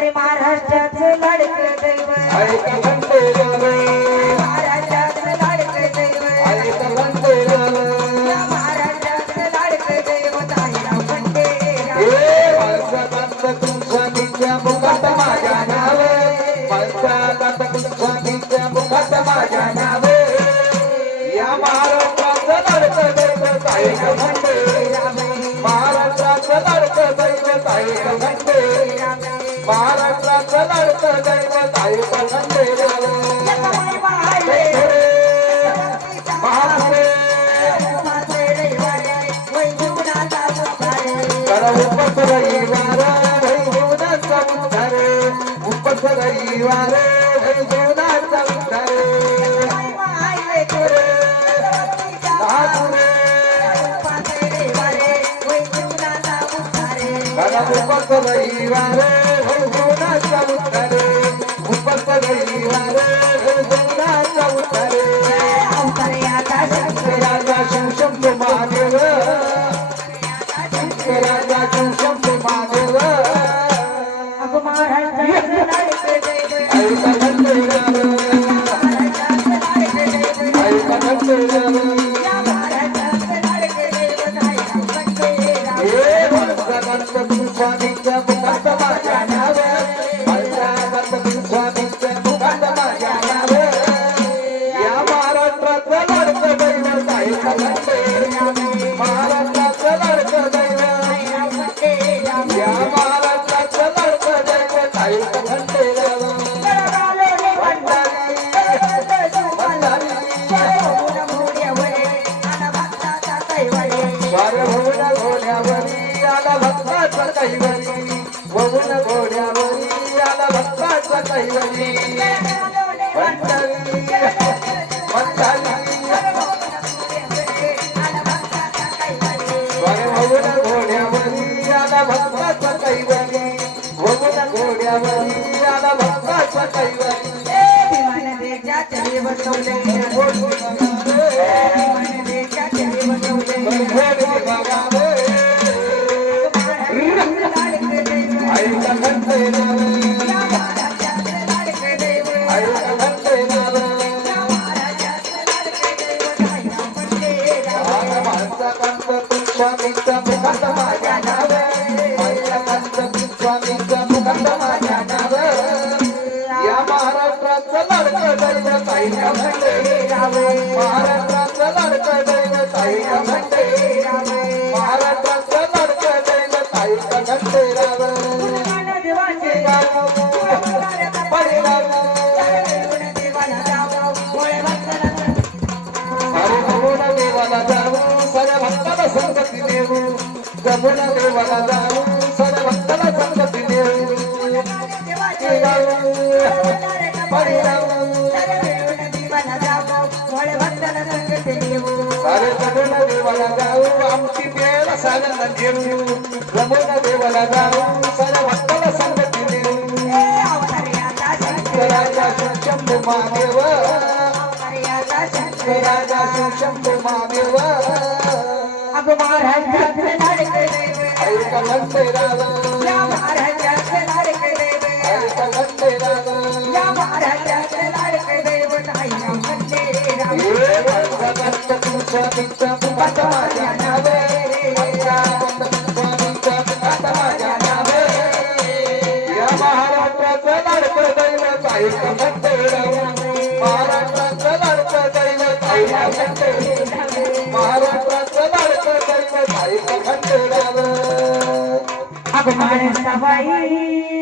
अरे महाराष्ट्राचं लाडकं दैवत ऐका खंडेराव महाराष्ट्राचं लाडकं दैवत ऐका खंडेराव महाराष्ट्राचं लाडकं दैवत आहे राव खंडेराव ए माणसाचा तुमच्या मुखात माझ्या नाव माणसाचा तुमच्या मुखात माझ्या नाव या महाराष्ट्राचं लाडकं दैवत ऐका खंडेराव महाराष्ट्राचं लाडकं दैवत ऐका खंडेराव महाराष्ट्राचं लाडकं दैवत ऐका खंडेराव रविवार जीवनाचा उद्धार उपक रविवार जीवनाचा उद्धार उपक रविवार जीवनाचा उद्धार राजा शिवशंभू महादेव राजा शिवशंभू महादेव आमची वेळ साधन देऊ रमोना देवाला जाऊ सर्व भक्ताला संगती देऊ राजा शिवशंभू महादेव राजा शिवशंभू महादेव महाराष्ट्राचं लाडकं दैवत ऐका खंडेराव महाराष्ट्राचं लाडकं दैवत ऐका खंडेराव महाराष्ट्राचं लाडकं दैवत आहे राव खंडेराव तुमच्या मुखात माझ्या नावे माझ्या नावे या महाराष्ट्राचं लाडकं दैवत ऐका खंडेराव महाराष्ट्राचं लाडकं दैवत ऐका खंडेराव महाराष्ट्राचं लाडकं दैवत ऐका खंडेराव अगं महाराष्ट्राबाई